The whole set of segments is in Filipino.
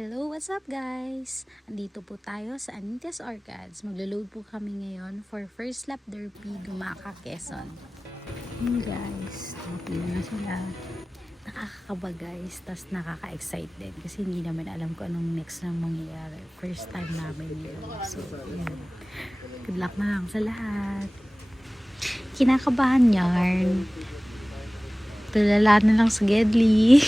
Hello, what's up guys? Andito po tayo sa Anita's Orchids. Maglo-load po kami ngayon for first lap derby Gumaka, Quezon. Guys, nakapila na sila. Nakakakaba guys, tas nakaka-excite din kasi hindi naman alam ko anong next na mangyayari. First time namin yun. So, yun. Good luck na lang sa lahat. Kinakabahan yarn. Tulala na lang sa Gedli.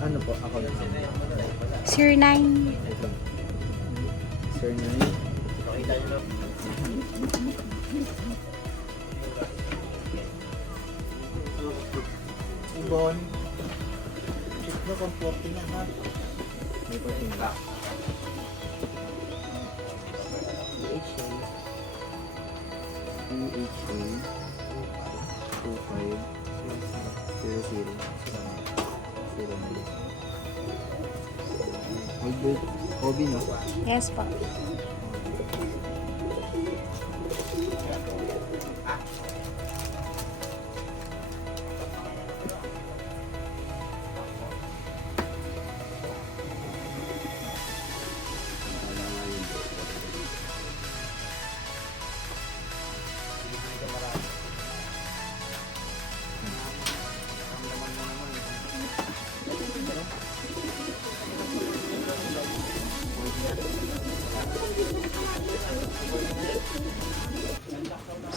Ano po? Ako na. Sir 9. Sir 9. Pakita nyo lang. Ibon. Check mo kung 14 na ha. May 14 back. DHA. DHA. 25. 00. Hobby no? Yes po.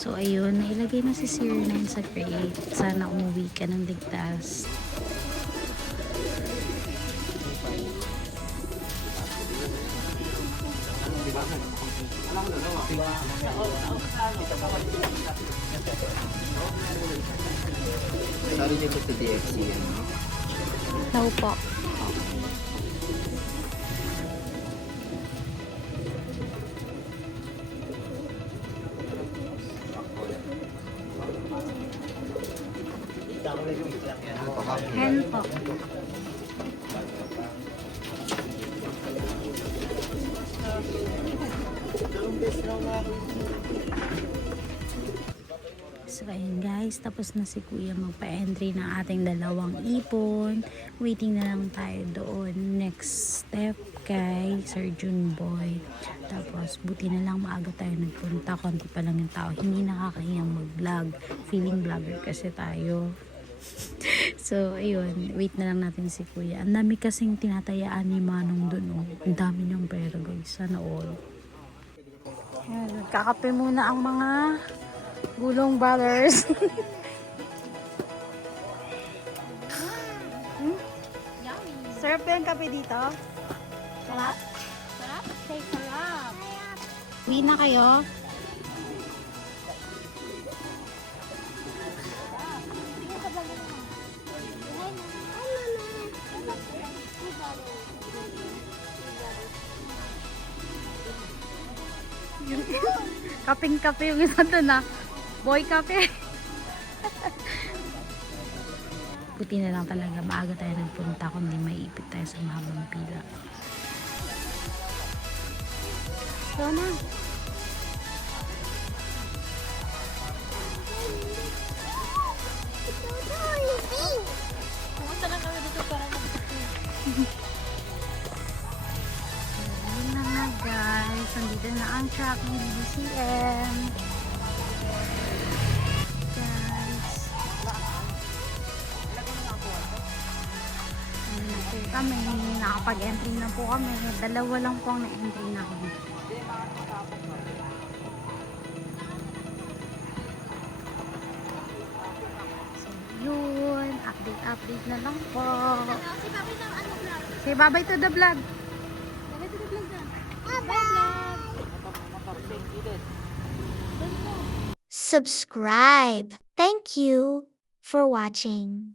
So ayun, nailagay na si Sir 9 sa crate. Sana umuwi ka ng ligtas. Sorry dito sa DXC yan. Hello po. Hen po. So ayun guys, tapos na si Kuya magpa-entry ng ating dalawang ipon. Waiting na lang tayo doon. Next step kay Sir Junboy. Tapos buti na lang maaga tayo nagpunta. Konti pa lang yung tao. Hindi nakakahiyang mag-vlog. Feeling vlogger kasi tayo. So ayun, wait na lang natin si Kuya. Ang dami kasing tinatayaan ni Manong doon. Oh. Ang dami niyang pera guys. Sana all. Ayan, nagkakape muna ang mga Gulong Brothers. Sarap ba yung kape dito? Sarap? Sarap? Say sarap. Uwi na kayo? Kaping-kape yung isa doon na. Boy kape. Puti na lang talaga. Maaga tayo nagpunta kundi may ipit tayo sa mahabang pila. So na. Pumunta lang kami dito para Ayun na nga guys. Nandito na ang truck ng BBCM. Kami, nakapag-entry na po kami. Dalawa lang po ang na-entry na kami. So, yun. Update na lang po. Si Babay to the vlog. Babay to the vlog na. Subscribe. Thank you for watching.